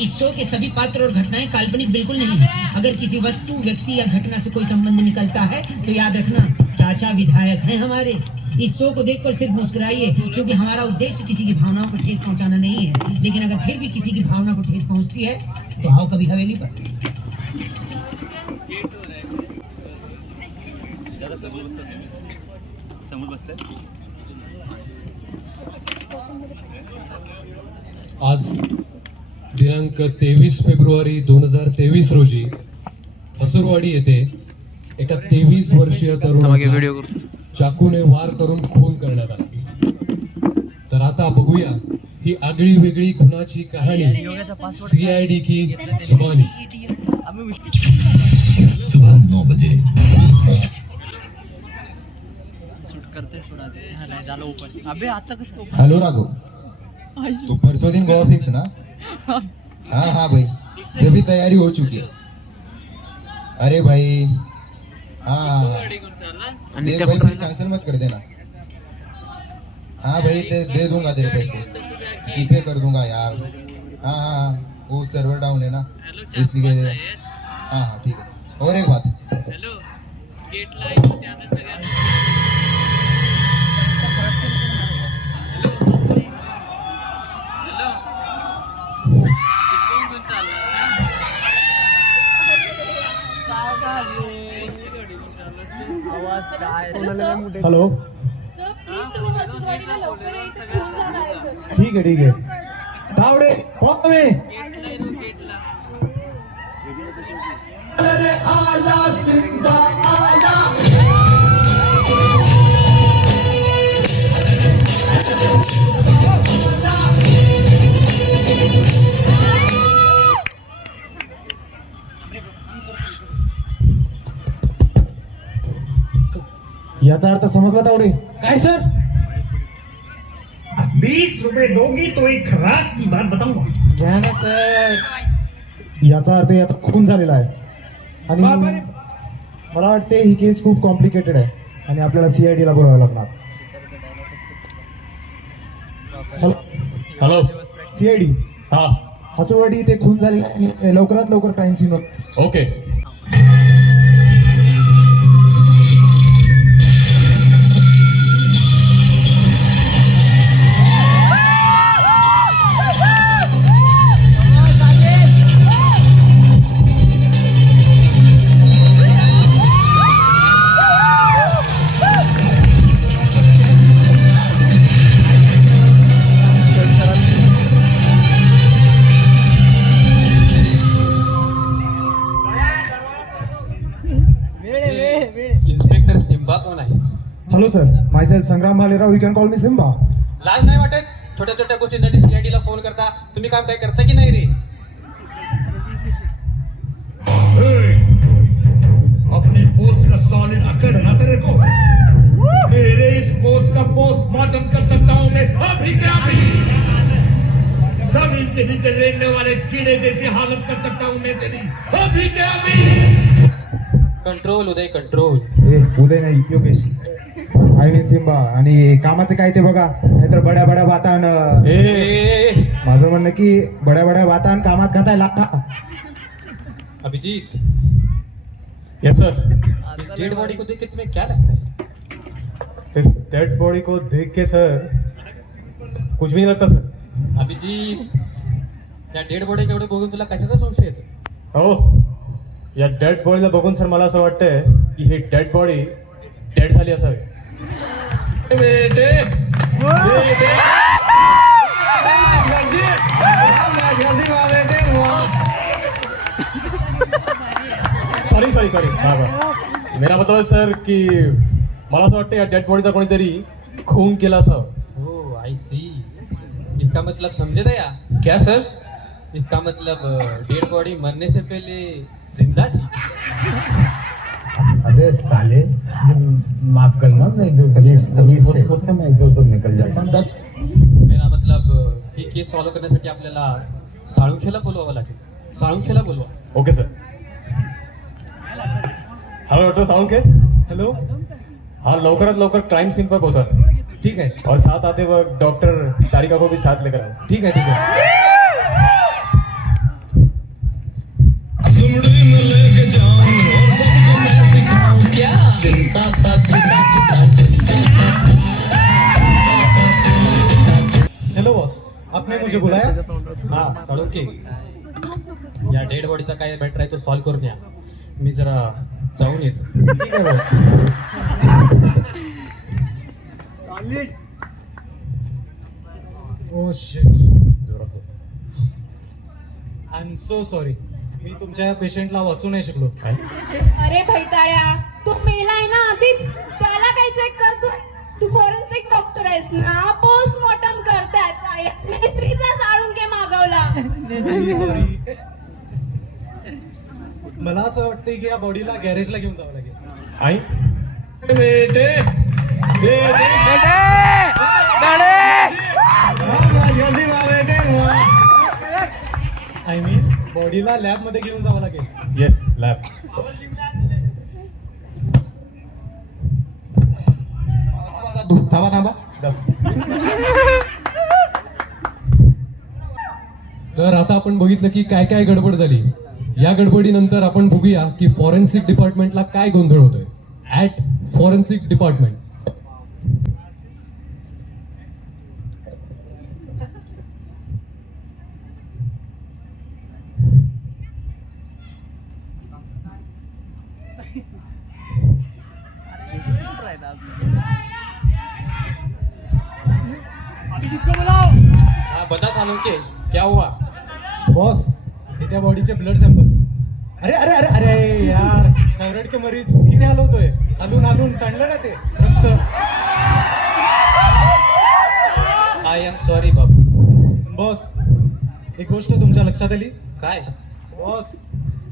इस show के सभी पात्र और घटनाएं काल्पनिक बिल्कुल नहीं है। अगर किसी वस्तु, व्यक्ति या घटना से कोई संबंध निकलता है तो याद रखना चाचा विधायक हैं हमारे। इस शो को देखकर सिर्फ मुस्कुराइए, क्योंकि हमारा उद्देश्य किसी की भावनाओं को ठेस पहुंचाना नहीं है। लेकिन अगर फिर भी किसी की भावना को ठेस पहुंचती है तो आओ कभी हवेली पर। समोर बसते। आज दिनांक 23 फेब्रुवारी 2023 रोजी हसूरवाडी येथे एका 23 वर्षीय तरुणाचा चाकूने वार करून खून करण्यात आला। तर आता बघूया ही आगळी वेगळी खुनाची कहाणी सीआयडी की जुबानी। सुबह 9 बजे हेलो राघव, तो परसों दिन गोवा फिक्स ना? हाँ हाँ भाई, सभी तैयारी हो चुकी है। अरे भाई हाँ, देख भाई कैंसिल मत कर देना। हाँ भाई दे दूंगा तेरे पैसे, जीपे कर दूंगा यार। हाँ हाँ, वो सर्वर डाउन है ना इसलिए। हाँ हाँ ठीक है। और एक बात, हेलो गेट लाइन मध्ये आलं सगळ्यांना। हॅलो, ठीक आहे तावडे पोहोचवे। याचा अर्थ समजला तावडे? काय सर? 20 रुपए दोगी तो एक रास की बात बताऊंगा। घ्या ना सर। याचा अर्थ याचा खून झालेला आहे आणि मला वाटते ही केस खूप कॉम्प्लिकेटेड आहे आणि आपल्याला सीआयडी ला बोलावं लागणार। हॅलो सीआयडी, हा हसूरवाडी इथे खून झालेला आहे, लवकरात लवकर crime scene. Okay. Inspector Simba कोण आहे? Hello sir, myself Sangram Bhalerao, you can call me Simba. लाज नाही वाटत? छोट्या छोट्या गोष्टींसाठी सीआयडी ला फोन करता तुम्ही? काम काय करता की नाही रे? अपनी पोस्ट का सॉलिड अकड़ ना तेरे को। तेरे इस पोस्ट का पोस्टमार्टम कर सकता हूँ मैं अभी क्या भी। जमीन के नीचे रेंगने वाले कीड़े जैसी हालत कर सकता हूँ मैं तेरी अभी क्या भी। कंट्रोल उदय, कंट्रोल। उदय नाही, योगेश। I mean Simba. आणि कामाचं काय ते बघा, नाहीतर बड्या बड्या बातान माझं म्हणणं की बड्या बड्या बातान कामात घाताय लागता। Abhijeet, yes sir. Dead body को देख के तुम्हें क्या लगता है? इस डेड बॉडी को देख के सर कुछ भी नहीं लगता सर। अभिजीत, त्या डेड बॉडी एवढं बघून तुला कशाचा संशय येतो? हो, या डेड बॉडीला बघून सर मला असं वाटतंय की ही डेड बॉडी डेड झाली असावी। सॉरी मेरा मतलब है सर की मला असं वाटतं या डेड बॉडीचा कोणीतरी खून केला असावा। ओह आई सी। इसका मतलब समझे दया? क्या सर? इसका मतलब डेड बॉडी मरने से पहले जिंदा थी। अबे साले, माफ करना, मैं इधर तो निकल जाता हूँ। मेरा मतलब ही केस सॉल्व करण्यासाठी आपल्याला साळुंखेला बोलवावं लागेल। साळुंखेला बोलवा। Okay sir. Hello doctor Salunkhe. Hello, हाँ लवकरात लवकर क्राइम सीन पर पहुंचा। ठीक है। और साथ आते वक्त डॉक्टर तारिका को भी साथ लेकर आए। ठीक है। मुझे बुलाया? हा कळून की या डेड बॉडीचा काय मॅटर आहे तो सॉल्व्ह करून या. मी जरा जाऊन येतो. ठीक आहे boss. Oh shit, I am so sorry. मी तुमच्या पेशंटला वाचू नाही शकलो. अरे भैताळ्या, तू मेलाय ना आधीच, त्याला काय चेक करतोय? तू फॉरेन्सिक डॉक्टर आहेस ना, पोस्टमॉर्टम करतात. नेत्रीचा साळुंके मागवला. सॉरी. मला असं वाटतंय की या बॉडीला गॅरेजला घेऊन जावं लागेल. आई आय मीन बॉडीला लॅब मध्ये घेऊन जावं लागेल. Yes lab. थांबा थांबा. तर आता आपण बघितलं की काय काय गडबड झाली. या गडबडीनंतर आपण बघूया की फॉरेन्सिक डिपार्टमेंटला काय गोंधळ होतोय. At forensic department. हाँ बता सालुंके क्या हुआ? बॉस, हे त्या बॉडीचे ब्लड सॅम्पल्स. अरे अरे अरे अरे यार, थायरॉइड के मरीज किती हलवतोय. हलून हलून सांडलं ना ते रक्त. I am sorry Babu. Boss, एक गोष्ट तुमच्या लक्षात आली? काय? बॉस,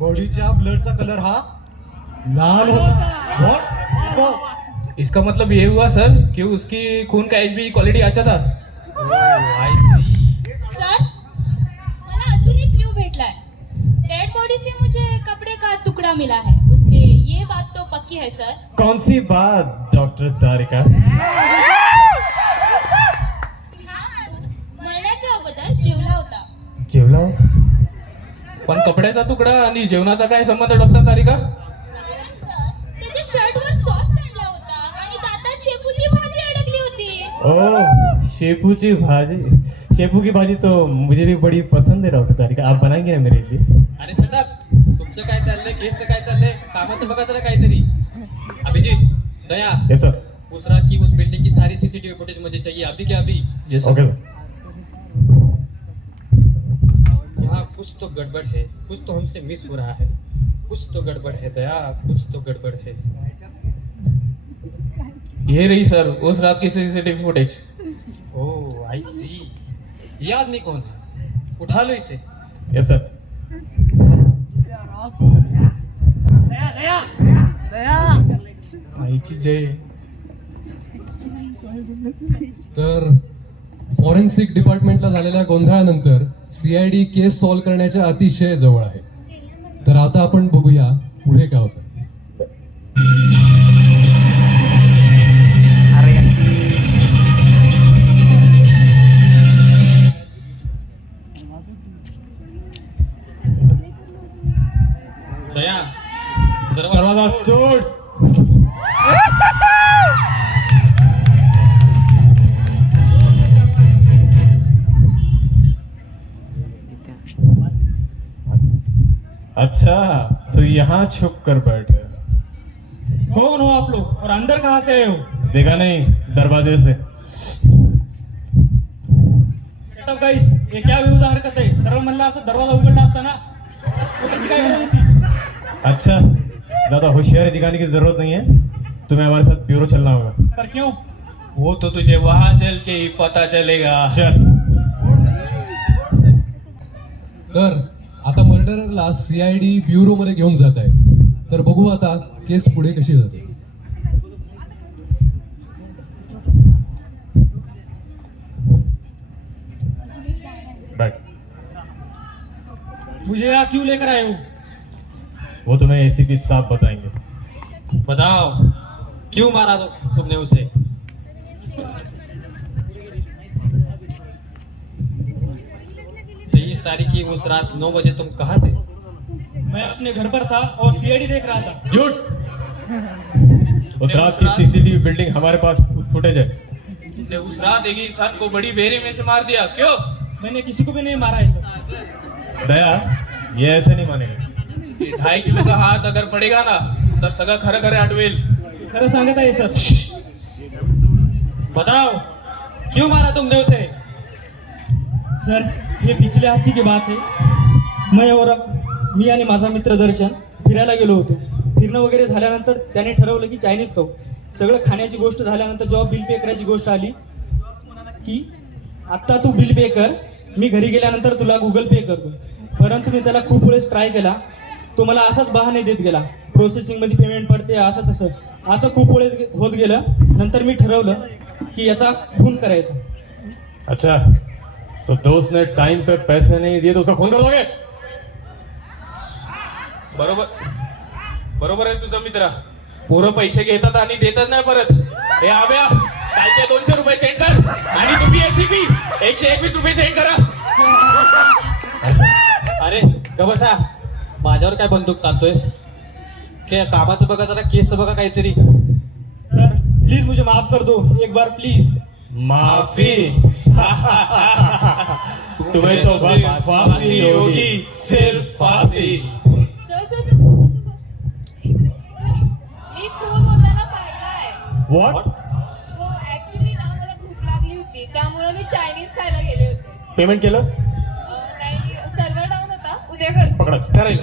बॉडीच्या ब्लडचा कलर हा लाल होता. What? बॉस, इसका मतलब ये हुआ सर कि उसकी खून का एचबी क्वालिटी अच्छा था. आई सी. सर, मला अजून एक क्लू भेटलाय. डेड बॉडी से मुझे कपड़े का टुकड़ा मिला है. उससे ये बात तो पक्की है सर. कौन सी बात डॉक्टर तारिका? हा माणूस मरण्याच्या अगोदर जेवला होता. जेवला? पण कपड्याचा तुकडा आणि जेवणाचा काय संबंध डॉक्टर तारिका? सर, त्याच्या शर्टवर सॉस सांडला होता आणि दातात शेपूची भाजी अडकली होती. ओह शेपू भाजी. शेपू की भाजी तो मुझे भी बड़ी पसंद है डॉक्टर तारिका. आप बनाएंगे ना मेरे लिए? अरे सटाप, तुमचं काय चाललंय, केसचं काय चाललंय, कामाचं बघा जरा काहीतरी. अभिजीत, दया, यस सर. उस रात की उस बिल्डिंग की सारी सीसीटीवी फुटेज मुझे चाहिए अभी के अभी. Yes okay sir. यहाँ कुछ तो गड़बड़ है, कुछ तो हमसे मिस हो रहा है. कुछ तो गड़बड़ है दया, कुछ तो गड़बड़ है. ये रही सर उस रात की सीसीटीवी फुटेज. ओह आई सी. ये आदमी कौन है? उठा लो इसे. Yes sir. आईची जय. तर फॉरेन्सिक डिपार्टमेंटला झालेल्या गोंधळानंतर सीआयडी केस सॉल्व्ह करण्याच्या अतिशय जवळ आहे. तर आता आपण बघूया पुढे काय होतं. दया, दरवाजा तोड. अच्छा तो यहाँ छुप कर बैठ गए. कौन हो आप लोग और अंदर कहाँ से आए हो? देखा नहीं दरवाजे से. गाईस, हे क्या विरुद्ध हरकत आहे. सरळ म्हणलं असं दरवाजा उघडला असताना काय होती. अच्छा ज्यादा होशियारी दिखाने की जरूरत नहीं है. तुम्हें हमारे साथ ब्यूरो चलना होगा. पर क्यों? वो तो तुझे वहां चल के ही पता चलेगा. चल. तर आता मर्डररला सीआयडी ब्युरो मध्ये घेऊन जात आहे. तर बघू आता केस पुढे कशी जाते. बैठ. मुझे यहाँ क्यों लेकर आए हो? वो तुम्हें एसीपी साहब बताएंगे. बताओ क्यों मारा तुमने उसे? 23 तारीख की उस रात 9 बजे तुम कहाँ थे? मैं अपने घर पर था और सीआईडी देख रहा था. झूठ. उस रात की सीसीटीवी बिल्डिंग हमारे पास फुटेज है. तुमने उस रात एक इंसान को बड़ी बेरी में से मार दिया क्यों? मैंने किसी को भी नहीं मारा है सर। दया ये ऐसे नहीं मानेगा. 2.5 किलो का हात अगर पडेगा ना तर सगळं खरं खरं आठवेल. खरं सांगत आहे सर. बताओ क्यों मारा तुमने उसे? सर ये पिछले हफ्ते की बात है. मी आणि माझा मित्र दर्शन फिरायला गेलो होतो. फिरणं वगैरे झाल्यानंतर त्याने ठरवलं की चायनीज खाऊ. सगळं खाण्याची गोष्ट झाल्यानंतर जेव्हा बिल पे करायची गोष्ट आली की आत्ता तू बिल पे कर, मी घरी गेल्यानंतर तुला गुगल पे करतो. परंतु मी त्याला खूप वेळेस ट्राय केला. तो मला असाच बहाणे देत गेला. प्रोसेसिंग मध्ये पेमेंट पडते असं तसं असं खूप वेळेस होत गेलं. नंतर मी ठरवलं की याचा खून करायचा. अच्छा तो दोस्त ने टाइम पे पैसे नहीं दिए तो उसका खून कर दोगे? बरोबर आहे तुझं मित्र. पोरं पैसे घेतात आणि देतच नाही परत. हे आव्या कालचे 200 रुपये सेंड कर आणि तुम्ही एसीपी 121 रुपये सेंड करा. अरे गबसा माझ्यावर काय बंदूक ताणतोयस? काय कामाचं बघा जरा, केसचं बघा काहीतरी. सर प्लीज मुझे माफ कर दो एक बार प्लीज. माफी तुम्हें तो बस फांसी होगी, सिर्फ फांसी. सर मी खून होताना पाहिलाय. व्हॉट? हो ऍक्च्युली ना मला भूक लागली होती त्यामुळे मी चायनीज खायला गेले होते. पेमेंट केलं? नाही सर्व्हर डाऊन होता. उद्या करतो. पकडा. करायला